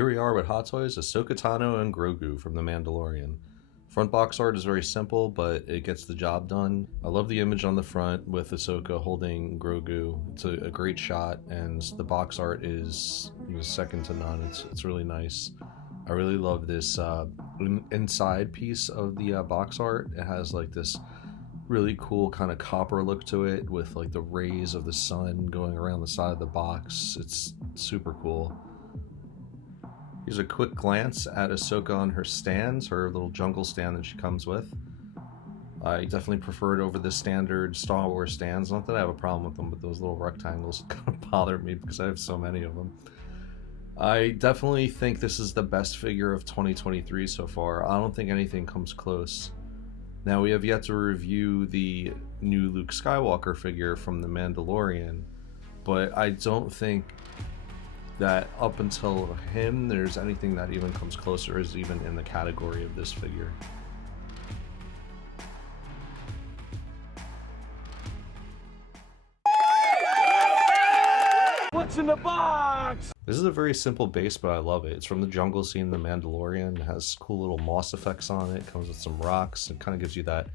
Here we are with Hot Toys, Ahsoka Tano and Grogu from The Mandalorian. Front box art is very simple, but it gets the job done. I love the image on the front with Ahsoka holding Grogu. It's a great shot, and the box art is second to none. It's really nice. I really love this inside piece of the box art. It has like this really cool kind of copper look to it with like the rays of the sun going around the side of the box. It's super cool. Here's a quick glance at Ahsoka on her stands, her little jungle stand that she comes with. I definitely prefer it over the standard Star Wars stands. Not that I have a problem with them, but those little rectangles kind of bother me because I have so many of them. I definitely think this is the best figure of 2023 so far. I don't think anything comes close. Now, we have yet to review the new Luke Skywalker figure from The Mandalorian, but I don't think that up until him there's anything that even comes closer, is even in the category of this figure. What's in the box? This is a very simple base, but I love it. It's from the jungle scene in The Mandalorian. It has cool little moss effects on it. It comes with some rocks. It kind of gives you that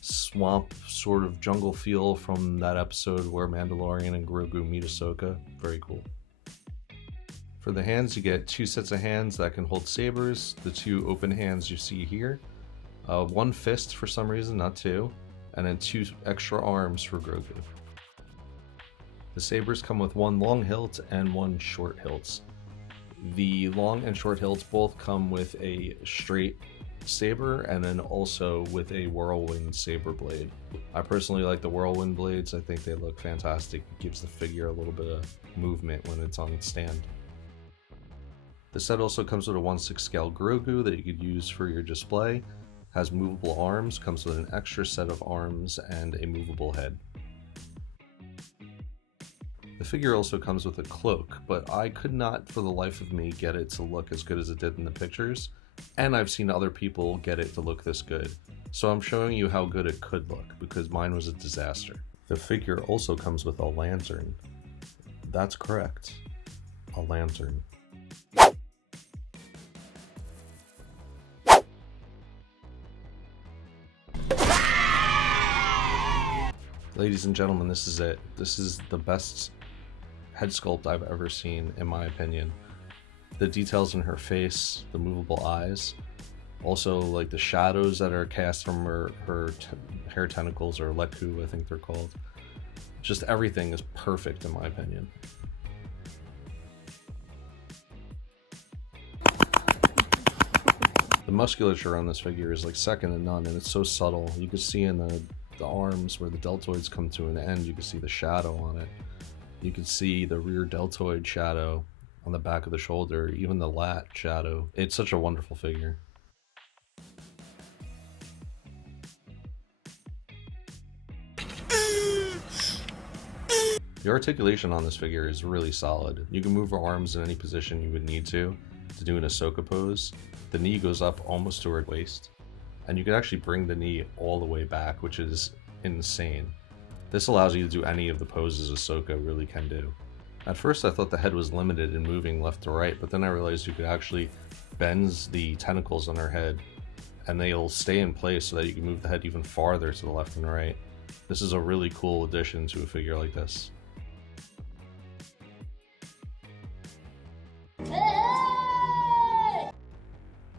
swamp sort of jungle feel from that episode where Mandalorian and Grogu meet Ahsoka. Very cool. For the hands, you get two sets of hands that can hold sabers. The two open hands you see here. One fist for some reason, not two. And then two extra arms for Grogu. The sabers come with one long hilt and one short hilt. The long and short hilts both come with a straight saber and then also with a whirlwind saber blade. I personally like the whirlwind blades. I think they look fantastic. It gives the figure a little bit of movement when it's on its stand. The set also comes with a 1/6 scale Grogu that you could use for your display. Has movable arms, comes with an extra set of arms and a movable head. The figure also comes with a cloak, but I could not for the life of me get it to look as good as it did in the pictures, and I've seen other people get it to look this good. So I'm showing you how good it could look, because mine was a disaster. The figure also comes with a lantern. That's correct, a lantern. Ladies and gentlemen, this is it. This is the best head sculpt I've ever seen, in my opinion. The details in her face, the movable eyes, also like the shadows that are cast from her hair tentacles, or leku I think they're called. Just everything is perfect in my opinion. The musculature on this figure is like second to none, and it's so subtle. You can see in the arms where the deltoids come to an end, you can see the shadow on it. You can see the rear deltoid shadow on the back of the shoulder, even the lat shadow. It's such a wonderful figure. The articulation on this figure is really solid. You can move her arms in any position you would need to do an Ahsoka pose. The knee goes up almost to her waist, and you can actually bring the knee all the way back, which is insane. This allows you to do any of the poses Ahsoka really can do. At first I thought the head was limited in moving left to right, but then I realized you could actually bend the tentacles on her head and they'll stay in place so that you can move the head even farther to the left and right. This is a really cool addition to a figure like this.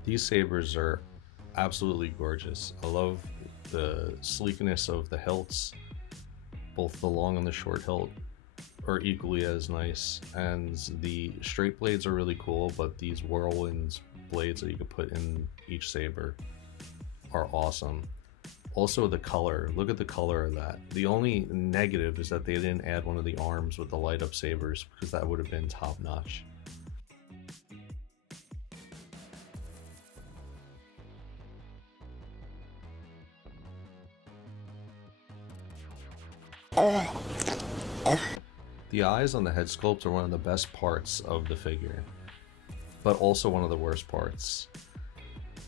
These sabers are absolutely gorgeous. I love the sleekness of the hilts. Both the long and the short hilt are equally as nice, and the straight blades are really cool, but these whirlwind blades that you could put in each saber are awesome. Also the color, look at the color of that. The only negative is that they didn't add one of the arms with the light up sabers, because that would have been top notch. The eyes on the head sculpt are one of the best parts of the figure, but also one of the worst parts.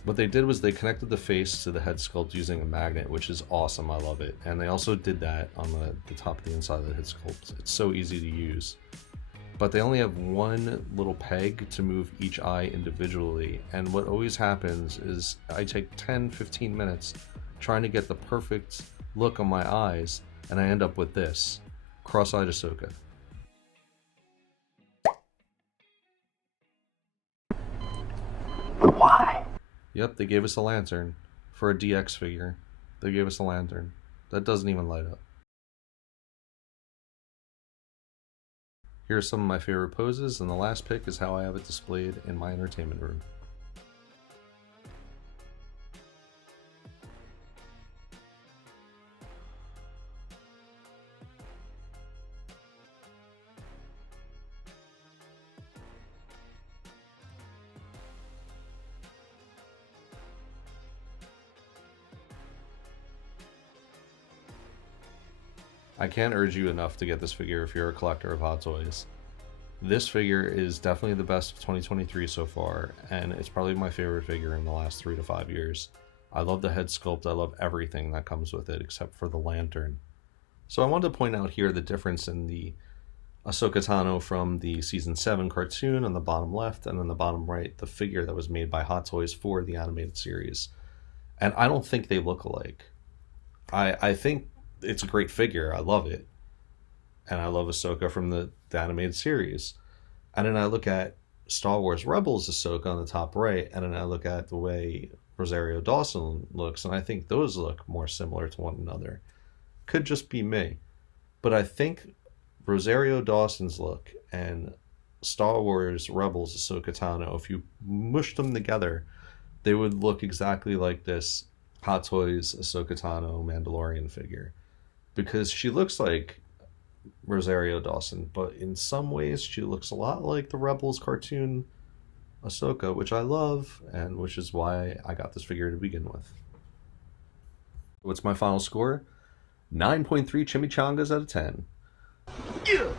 What they did was they connected the face to the head sculpt using a magnet, which is awesome, I love it. And they also did that on the top of the inside of the head sculpt. It's so easy to use. but they only have one little peg to move each eye individually, and what always happens is I take 10-15 minutes trying to get the perfect look on my eyes, and I end up with this cross-eyed Ahsoka. Why? Yep, they gave us a lantern for a DX figure. They gave us a lantern that doesn't even light up. Here are some of my favorite poses, and the last pick is how I have it displayed in my entertainment room. I can't urge you enough to get this figure if you're a collector of Hot Toys. This figure is definitely the best of 2023 so far, and it's probably my favorite figure in the last 3 to 5 years. I love the head sculpt, I love everything that comes with it except for the lantern. So I wanted to point out here the difference in the Ahsoka Tano from the Season 7 cartoon on the bottom left, and on the bottom right, the figure that was made by Hot Toys for the animated series. And I don't think they look alike. I think it's a great figure. I love it. And I love Ahsoka from the animated series. And then I look at Star Wars Rebels Ahsoka on the top right, and then I look at the way Rosario Dawson looks, and I think those look more similar to one another. Could just be me. But I think Rosario Dawson's look and Star Wars Rebels Ahsoka Tano, if you mushed them together, they would look exactly like this Hot Toys Ahsoka Tano Mandalorian figure. Because she looks like Rosario Dawson, but in some ways she looks a lot like the Rebels cartoon Ahsoka, which I love, and which is why I got this figure to begin with. What's my final score? 9.3 chimichangas out of 10. Yeah.